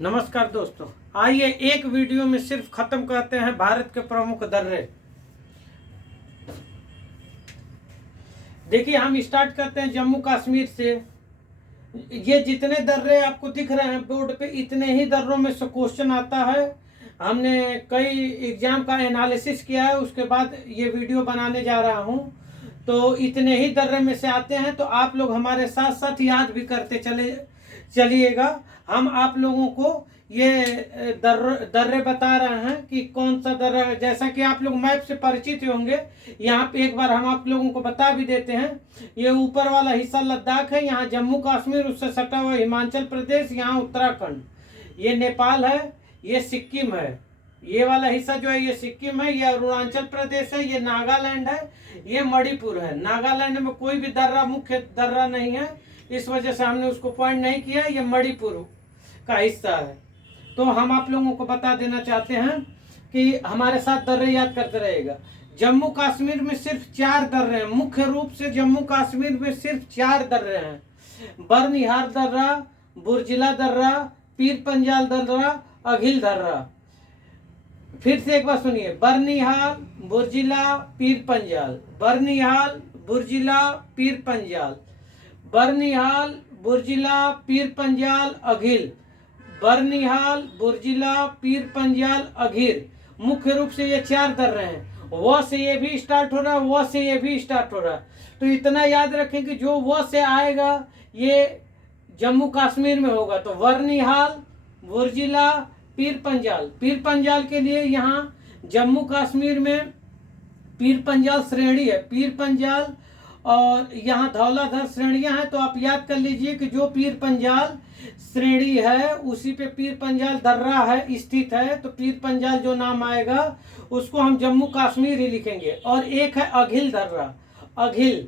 नमस्कार दोस्तों, आइए एक वीडियो में सिर्फ खत्म करते हैं भारत के प्रमुख दर्रे। देखिए, हम स्टार्ट करते हैं जम्मू कश्मीर से। ये जितने दर्रे आपको दिख रहे हैं बोर्ड पे, इतने ही दर्रों में से क्वेश्चन आता है। हमने कई एग्जाम का एनालिसिस किया है, उसके बाद ये वीडियो बनाने जा रहा हूँ। तो इतने ही दर्रे में से आते हैं, तो आप लोग हमारे साथ साथ याद भी करते चलिएगा। हम आप लोगों को ये दर्रे बता रहे हैं कि कौन सा दर्रा, जैसा कि आप लोग मैप से परिचित होंगे। यहाँ पे एक बार हम आप लोगों को बता भी देते हैं। ये ऊपर वाला हिस्सा लद्दाख है, यहाँ जम्मू कश्मीर, उससे सटा हुआ हिमाचल प्रदेश, यहाँ उत्तराखंड, ये नेपाल है, ये सिक्किम है। ये वाला हिस्सा जो है ये सिक्किम है, ये अरुणाचल प्रदेश है, ये नागालैंड है, ये मणिपुर है। नागालैंड में कोई भी दर्रा, मुख्य दर्रा नहीं है, इस वजह से हमने उसको पॉइंट नहीं किया। ये मणिपुर का हिस्सा है। तो हम आप लोगों को बता देना चाहते हैं कि हमारे साथ दर्रे याद करते रहेगा। जम्मू कश्मीर में सिर्फ 4 दर्रे हैं, मुख्य रूप से जम्मू कश्मीर में सिर्फ 4 दर्रे हैं। बर्निहाल दर्रा, बुर्जिला दर्रा, पीर पंजाल दर्रा, अघिल दर्रा। फिर से एक बार सुनिए, बर्निहाल, बुर्जिला, पीर पंजाल, बर्निहाल, बुर्जिला, पीर पंजाल, बर्निहाल, बुर्जिला, पीर पंजाल, अघिल, बर्निहाल, बुर्जिला, पीर पंजाल, अघिर। मुख्य रूप से ये 4 दर्रे हैं। व से ये भी स्टार्ट हो रहा है, व से ये भी स्टार्ट हो रहा है। तो इतना याद रखें कि जो व से आएगा ये जम्मू कश्मीर में होगा। तो बर्निहाल, बुर्जिला, पीर पंजाल। पीर पंजाल के लिए यहाँ जम्मू कश्मीर में पीर पंजाल श्रेणी है, पीर पंजाल, और यहाँ धौलाधर श्रेणियां हैं। तो आप याद कर लीजिए कि जो पीर पंजाल श्रेणी है उसी पे पीर पंजाल दर्रा है, स्थित है। तो पीर पंजाल जो नाम आएगा उसको हम जम्मू कश्मीर ही लिखेंगे। और एक है अघिल दर्रा। अघिल,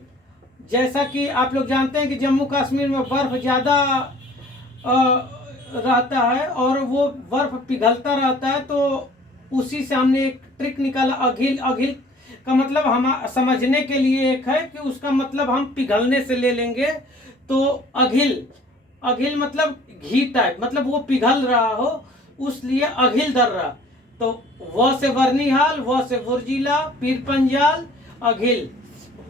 जैसा कि आप लोग जानते हैं कि जम्मू कश्मीर में बर्फ ज़्यादा रहता है और वो बर्फ पिघलता रहता है। तो उसी से हमने एक ट्रिक निकाला, अघिल। अघिल का मतलब हम समझने के लिए एक है कि उसका मतलब हम पिघलने से ले लेंगे। तो अघिल, अघिल मतलब घी टाइप, मतलब वो पिघल रहा हो, उसलिए अघिल दर्रा। तो व से बर्निहाल, व से बुर्जिला, पीर पंजाल, अघिल।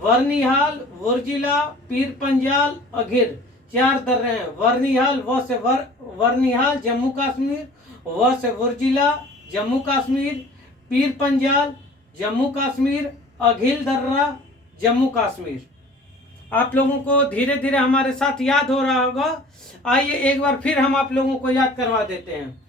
बर्निहाल, बुर्जिला, पीर पंजाल, अघिर, 4 दर्रे हैं। बर्निहाल, व से बर्निहाल, जम्मू कश्मीर, व से बुर्जिला, जम्मू कश्मीर, पीर पंजाल, जम्मू कश्मीर, अघिल दर्रा, जम्मू कश्मीर। आप लोगों को धीरे धीरे हमारे साथ याद हो रहा होगा। आइए एक बार फिर हम आप लोगों को याद करवा देते हैं।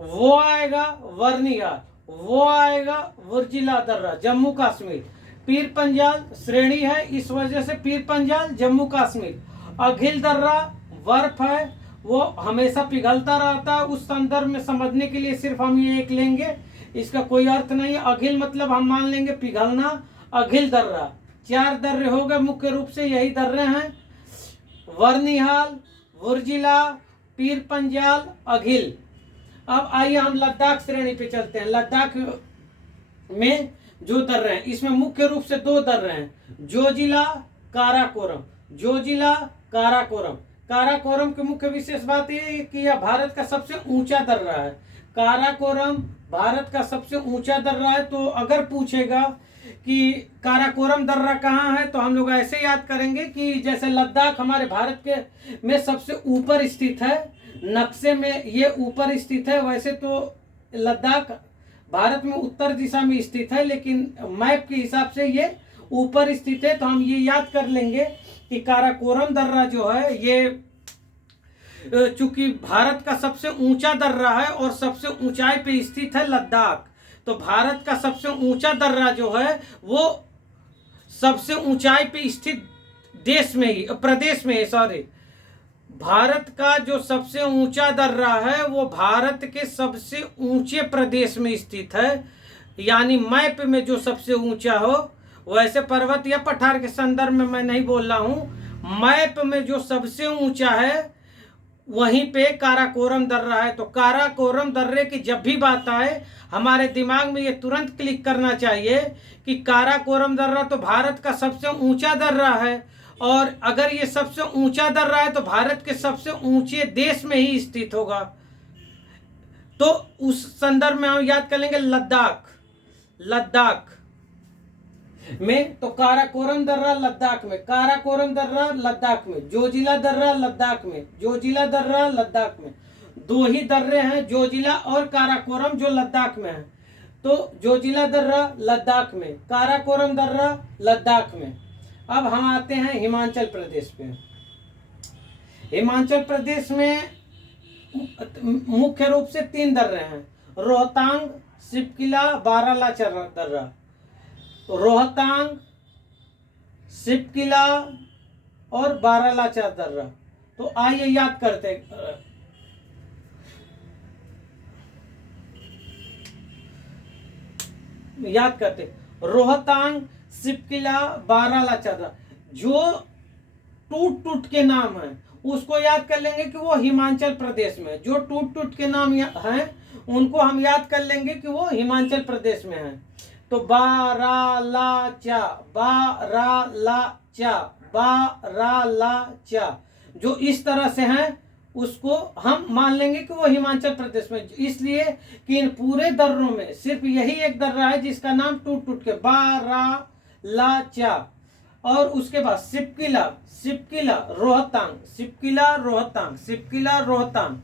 वो आएगा बर्निहाल, वो आएगा बुर्जिला दर्रा, जम्मू कश्मीर। पीर पंजाल श्रेणी है, इस वजह से पीर पंजाल, जम्मू कश्मीर। अघिल दर्रा बर्फ है, वो हमेशा पिघलता रहता है। उस संदर्भ में समझने के लिए सिर्फ हम ये एक लेंगे, इसका कोई अर्थ नहीं है। अघिल मतलब हम मान लेंगे पिघलना। अघिल दर्रा, 4 दर्रे हो गए, मुख्य रूप से यही दर्रे हैं, बर्निहाल, बुर्जिला, पीर पंजाल, अघिल। अब आइए हम लद्दाख श्रेणी पे चलते हैं। लद्दाख में जो दर्रे हैं, इसमें मुख्य रूप से 2 दर्रे हैं, जोजिला, काराकोरम। जोजिला, काराकोरम। काराकोरम की मुख्य विशेष बात यह है कि यह भारत का सबसे ऊंचा दर्रा है। काराकोरम भारत का सबसे ऊंचा दर्रा है। तो अगर पूछेगा कि काराकोरम दर्रा कहाँ है, तो हम लोग ऐसे याद करेंगे कि जैसे लद्दाख हमारे भारत के में सबसे ऊपर स्थित है, नक्शे में ये ऊपर स्थित है। वैसे तो लद्दाख भारत में उत्तर दिशा में स्थित है, लेकिन मैप के हिसाब से ये ऊपर स्थित है। तो हम ये याद कर लेंगे कि काराकोरम दर्रा जो है ये चूंकि भारत का सबसे ऊंचा दर्रा है और सबसे ऊंचाई पे स्थित है लद्दाख, तो भारत का सबसे ऊंचा दर्रा जो है वो सबसे ऊंचाई पे स्थित देश में ही, प्रदेश में है, सॉरी। भारत का जो सबसे ऊंचा दर्रा है वो भारत के सबसे ऊंचे प्रदेश में स्थित है। यानी मैप में जो सबसे ऊंचा हो, वैसे पर्वत या पठार के संदर्भ में मैं नहीं बोल रहा हूँ, मैप में जो सबसे ऊंचा है वहीं पे काराकोरम दर्रा है। तो काराकोरम दर्रे की जब भी बात आए हमारे दिमाग में ये तुरंत क्लिक करना चाहिए कि काराकोरम दर्रा तो भारत का सबसे ऊंचा दर्रा है। और अगर ये सबसे ऊंचा दर्रा है तो भारत के सबसे ऊंचे देश में ही स्थित होगा। तो उस संदर्भ में हम याद कर लेंगे लद्दाख, लद्दाख में, तो काराकोरम दर्रा लद्दाख में, काराकोरम दर्रा लद्दाख में, जोजिला दर्रा लद्दाख में, जोजिला दर्रा लद्दाख में। दो ही दर्रे हैं, जोजिला और काराकोरम, जो लद्दाख में है। तो जोजिला दर्रा लद्दाख में, काराकोरम दर्रा लद्दाख में। अब हम आते हैं हिमाचल प्रदेश पे। हिमाचल प्रदेश में मुख्य रूप से 3 दर्रे हैं, रोहतांग, शिपकिला, बारालाचा दर्रा। रोहतांग, शिपकिला और बारालाचा दर्रा। तो आइए याद करते, रोहतांग, शिपकिला, बारालाचा दर्रा। जो टूट टूट के नाम है उसको याद कर लेंगे कि वो हिमाचल प्रदेश में, जो टूट टूट के नाम हैं उनको हम याद कर लेंगे कि वो हिमाचल प्रदेश में है। तो बारालाचा, बारालाचा, बारालाचा, जो इस तरह से हैं उसको हम मान लेंगे कि वो हिमाचल प्रदेश में, इसलिए कि इन पूरे दर्रों में सिर्फ यही एक दर्रा है जिसका नाम टूट टूट के बारालाचा। और उसके बाद शिपकिला, शिपकिला, रोहतांग, शिपकिला, रोहतांग, शिपकिला, रोहतांग।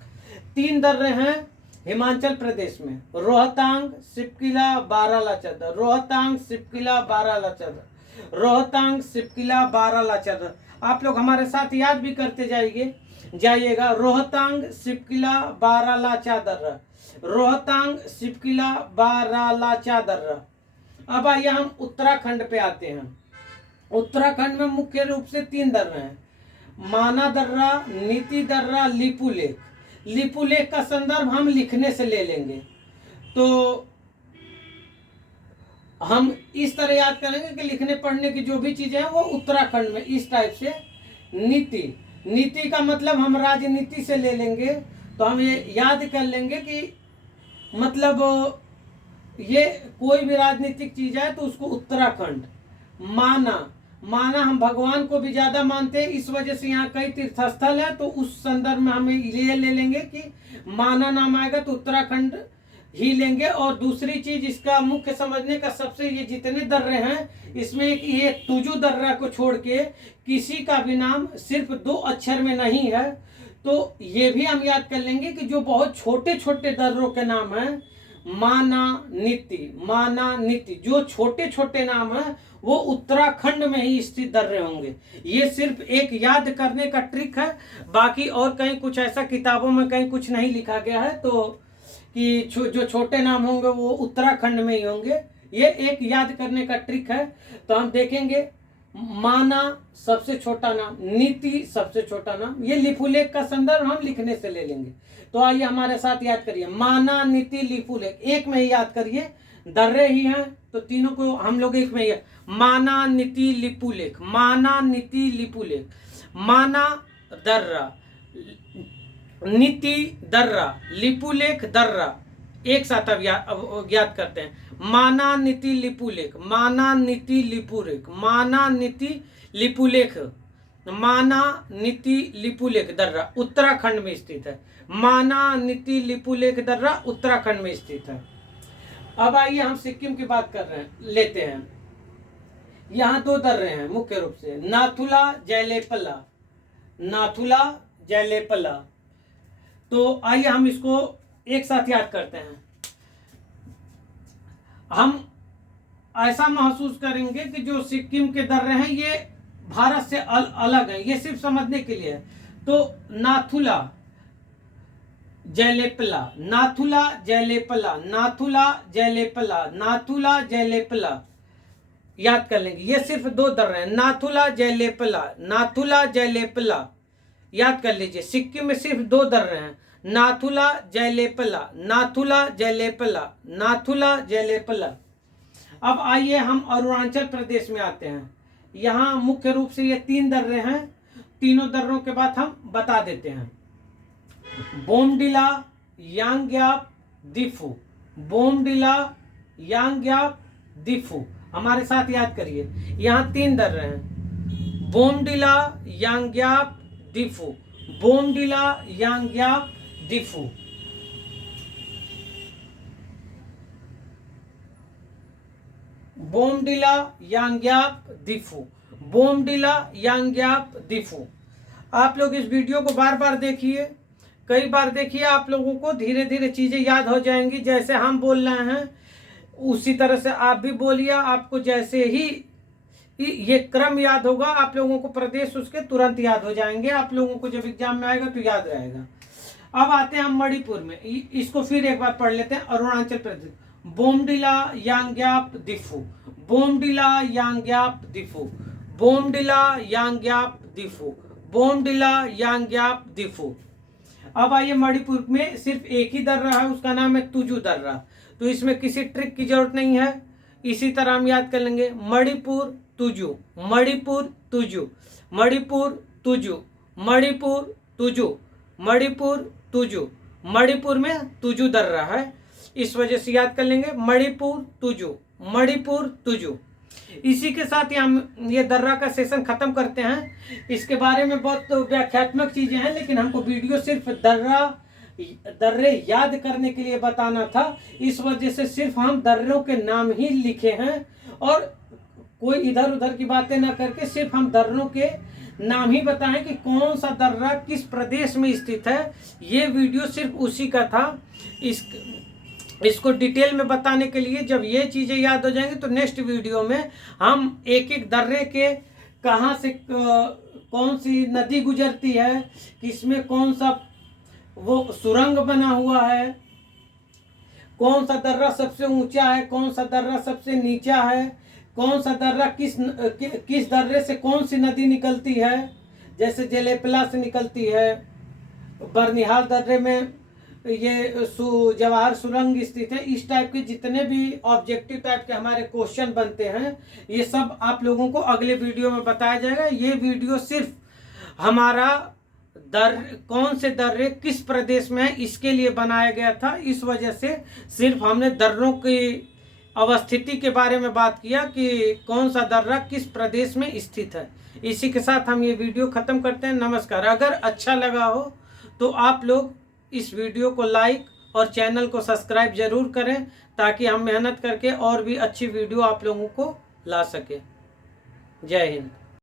3 दर्रे हैं हिमाचल प्रदेश में, रोहतांग, शिपकिला, बारालाचा दर्रा, रोहतांग, शिपकिला, बारालाचा दर्रा, रोहतांग, शिपकिला, बारालाचा दर्रा। आप लोग हमारे साथ याद भी करते जाइएगा, रोहतांग, शिपकिला, बारालाचा दर्रा, रोहतांग, शिपकिला, बारालाचा दर्रा। अब आइए हम उत्तराखंड पे आते हैं। उत्तराखंड में मुख्य रूप से 3 दर्रे हैं, माना दर्रा, नीति दर्रा, लिपुलेख। लिपुलेख का संदर्भ हम लिखने से ले लेंगे, तो हम इस तरह याद करेंगे कि लिखने पढ़ने की जो भी चीजें हैं वो उत्तराखंड में इस टाइप से। नीति, नीति का मतलब हम राजनीति से ले लेंगे, तो हम ये याद कर लेंगे कि मतलब ये कोई भी राजनीतिक चीज है तो उसको उत्तराखंड। माना, माना हम भगवान को भी ज्यादा मानते हैं, इस वजह से यहाँ कई तीर्थस्थल है, तो उस संदर्भ में हमें ये ले लेंगे कि माना नाम आएगा तो उत्तराखंड ही लेंगे। और दूसरी चीज इसका मुख्य समझने का, सबसे ये जितने दर्रे हैं इसमें एक ये तुजु दर्रा को छोड़ के किसी का भी नाम सिर्फ 2 अक्षर में नहीं है, तो ये भी हम याद कर लेंगे कि जो बहुत छोटे छोटे दर्रों के नाम हैं, माना, नीति, माना, नीति, जो छोटे छोटे नाम हैं वो उत्तराखंड में ही स्थित दर्रे होंगे। ये सिर्फ एक याद करने का ट्रिक है, बाकी और कहीं कुछ ऐसा किताबों में कहीं कुछ नहीं लिखा गया है, तो कि जो छोटे नाम होंगे वो उत्तराखंड में ही होंगे। ये एक याद करने का ट्रिक है। तो हम देखेंगे, माना सबसे छोटा नाम, नीति सबसे छोटा नाम, ये लिपुलेख का संदर्भ हम लिखने से ले लेंगे। तो आइए हमारे साथ याद करिए, माना, नीति, लिपुलेख, एक में ही याद करिए, दर्रे ही हैं तो तीनों को हम लोग एक में ही, माना, नीति, लिपुलेख, माना, नीति, लिपुलेख। माना दर्रा, नीति दर्रा, लिपुलेख दर्रा, एक साथ अब याद करते हैं, माना, नीति, लिपुलेख, माना, नीति, लिपुलेख, माना, नीति, लिपुलेख, माना, नीति, लिपुलेख दर्रा उत्तराखंड में स्थित है। माना, नीति, लिपुलेख दर्रा उत्तराखंड में स्थित है। अब आइए हम सिक्किम की बात कर रहे हैं, लेते हैं। यहाँ 2 दर्रे हैं मुख्य रूप से, नाथुला, जयलेपला, नाथुला, जयलेपला। तो आइए हम इसको एक साथ याद करते हैं। हम ऐसा महसूस करेंगे कि जो सिक्किम के दर्रे हैं ये भारत से अलग है, ये सिर्फ समझने के लिए है। तो नाथुला, जयलेपला, नाथुला, जयलेपला, नाथुला, जयलेपला, नाथुला, जयलेपला, याद कर लेंगे। ये सिर्फ 2 दर्रे हैं, नाथुला, जयलेपला, नाथुला, जयलेपला, याद कर लीजिए। सिक्किम में सिर्फ 2 दर्रे हैं, नाथुला, जयलेपला, नाथुला, जयलेपला, नाथुला, जयलेपला। अब आइए हम अरुणाचल प्रदेश में आते हैं। यहाँ मुख्य रूप से ये 3 दर्रे हैं, तीनों दर्रों के बाद हम बता देते हैं। बोमडिला, यांग्याप, दिफू, बोमडिला, यांग्याप, दिफू, हमारे साथ याद करिए। यहाँ 3 दर्रे हैं, बोमडिला, यांग्याप, दिफू, बोमडिला, यांग्याप, दिफू। बोमडिला यांग्याप दिफू, बोमडिला यांग्याप दिफू। आप लोग इस वीडियो को बार बार देखिए, कई बार देखिए, आप लोगों को धीरे धीरे चीज़ें याद हो जाएंगी। जैसे हम बोल रहे हैं उसी तरह से आप भी बोलिए। आपको जैसे ही ये क्रम याद होगा, आप लोगों को प्रदेश उसके तुरंत याद हो जाएंगे। आप लोगों को जब एग्जाम में आएगा तो याद रहेगा। अब आते हैं हम मणिपुर में, इसको फिर एक बार पढ़ लेते हैं। अरुणाचल प्रदेश, बोमडिला यांग्याप दिफू, बोमडिला यांग्याप दिफू, बोमडिला यांग्याप दिफू, बोमडिला यांग्याप दिफू। अब आइए मणिपुर में सिर्फ एक ही दर्रा है, उसका नाम है तुजू दर्रा। तो इसमें किसी ट्रिक की जरूरत नहीं है, इसी तरह हम याद कर लेंगे। मणिपुर तुजू, मणिपुर तुजू, मणिपुर तुजू, मणिपुर तुजू, मणिपुर तुजू। मणिपुर में तुजू दर्रा है, इस वजह से याद कर लेंगे मणिपुर तुजू, मणिपुर तुजू। इसी के साथ ही हम ये दर्रा का सेशन खत्म करते हैं। इसके बारे में बहुत व्याख्यात्मक चीजें हैं, लेकिन हमको वीडियो सिर्फ दर्रे याद करने के लिए बताना था। इस वजह से सिर्फ हम दर्रों के नाम ही लिखे हैं और कोई इधर उधर की बातें ना करके सिर्फ हम दर्रों के नाम ही बताएं कि कौन सा दर्रा किस प्रदेश में स्थित है। ये वीडियो सिर्फ उसी का था। इसको डिटेल में बताने के लिए जब ये चीज़ें याद हो जाएंगी तो नेक्स्ट वीडियो में हम एक एक दर्रे के कहाँ से कौन सी नदी गुजरती है, किसमें कौन सा वो सुरंग बना हुआ है, कौन सा दर्रा सबसे ऊंचा है, कौन सा दर्रा सबसे नीचा है, कौन सा दर्रा किस दर्रे से कौन सी नदी निकलती है, जैसे जलेपला से निकलती है, बरनिहाल दर्रे में ये जवाहर सुरंग स्थित है। इस टाइप के जितने भी ऑब्जेक्टिव टाइप के हमारे क्वेश्चन बनते हैं, ये सब आप लोगों को अगले वीडियो में बताया जाएगा। ये वीडियो सिर्फ हमारा कौन से दर्रे किस प्रदेश में है इसके लिए बनाया गया था। इस वजह से सिर्फ हमने दर्रों की अवस्थिति के बारे में बात किया कि कौन सा दर्रा किस प्रदेश में स्थित है। इसी के साथ हम ये वीडियो ख़त्म करते हैं। नमस्कार। अगर अच्छा लगा हो तो आप लोग इस वीडियो को लाइक और चैनल को सब्सक्राइब जरूर करें, ताकि हम मेहनत करके और भी अच्छी वीडियो आप लोगों को ला सके। जय हिंद।